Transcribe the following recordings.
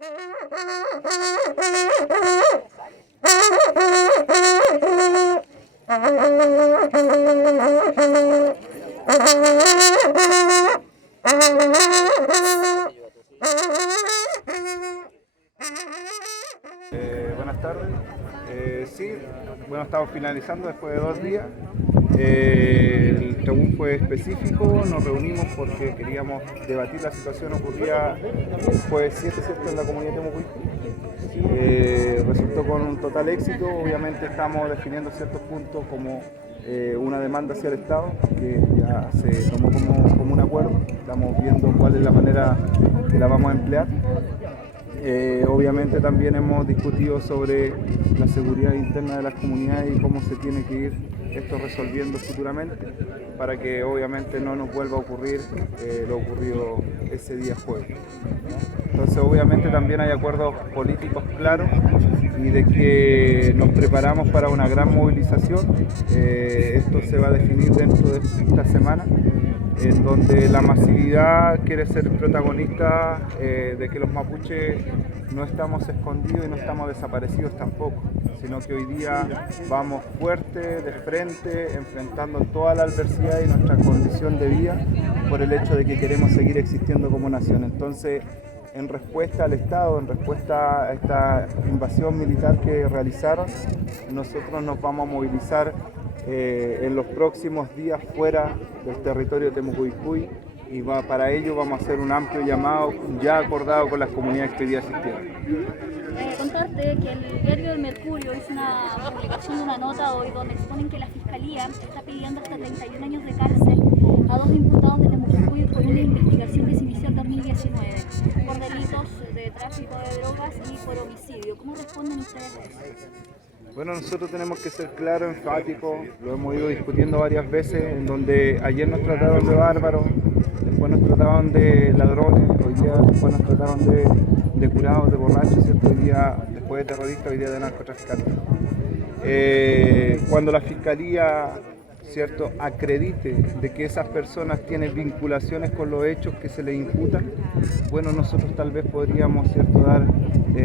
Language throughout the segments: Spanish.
Buenas tardes. Sí, bueno, estamos finalizando después de 2 días. El Trabún fue específico, nos reunimos porque queríamos debatir la situación ocurrida después 7 en la comunidad de Temucuicú. Resultó con un total éxito. Obviamente estamos definiendo ciertos puntos como una demanda hacia el Estado, que ya se tomó como un acuerdo. Estamos viendo cuál es la manera que la vamos a emplear. Obviamente también hemos discutido sobre la seguridad interna de las comunidades y cómo se tiene que ir esto resolviendo futuramente para que obviamente no nos vuelva a ocurrir lo ocurrido ese día jueves, ¿no? Entonces obviamente también hay acuerdos políticos claros y de que nos preparamos para una gran movilización. Esto se va a definir dentro de esta semana, en donde la masividad quiere ser protagonista de que los mapuches no estamos escondidos y no estamos desaparecidos tampoco, sino que hoy día vamos fuerte, de frente, enfrentando toda la adversidad y nuestra condición de vida por el hecho de que queremos seguir existiendo como nación. Entonces, en respuesta al Estado, en respuesta a esta invasión militar que realizaron, nosotros nos vamos a movilizar en los próximos días fuera del territorio de Temucuicú y para ello vamos a hacer un amplio llamado ya acordado con las comunidades que hoy día asistieron. Contarte que el diario El Mercurio hizo una publicación de una nota hoy donde exponen que la Fiscalía está pidiendo hasta 31 años de cárcel a 2 imputados de Temucuicú por una investigación que se inició en 2019 por delitos de tráfico de drogas y por homicidio. ¿Cómo responden ustedes a eso? Bueno, nosotros tenemos que ser claros, enfáticos, lo hemos ido discutiendo varias veces, en donde ayer nos trataron de bárbaros, después nos trataron de ladrones, hoy día después nos trataron de curados, de borrachos, ¿cierto? Hoy día, después de terroristas, hoy día de narcotraficantes. Cuando la Fiscalía, ¿cierto?, acredite de que esas personas tienen vinculaciones con los hechos que se les imputan, bueno, nosotros tal vez podríamos, ¿cierto?, dar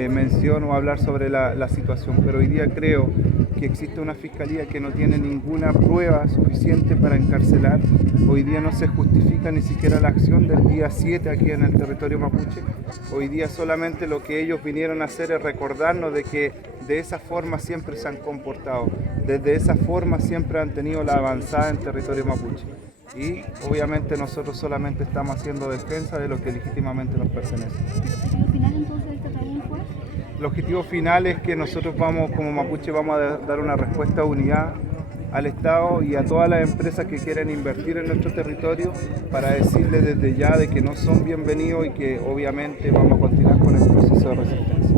mención o hablar sobre la situación, pero hoy día creo que existe una Fiscalía que no tiene ninguna prueba suficiente para encarcelar. Hoy día no se justifica ni siquiera la acción del día 7 aquí en el territorio mapuche. Hoy día solamente lo que ellos vinieron a hacer es recordarnos de que de esa forma siempre se han comportado, desde esa forma siempre han tenido la avanzada en territorio mapuche. Y obviamente nosotros solamente estamos haciendo defensa de lo que legítimamente nos pertenece. ¿El objetivo final entonces de este Trabún fue? El objetivo final es que nosotros vamos, como mapuche, vamos a dar una respuesta de unidad al Estado y a todas las empresas que quieren invertir en nuestro territorio para decirles desde ya de que no son bienvenidos y que obviamente vamos a continuar con el proceso de resistencia.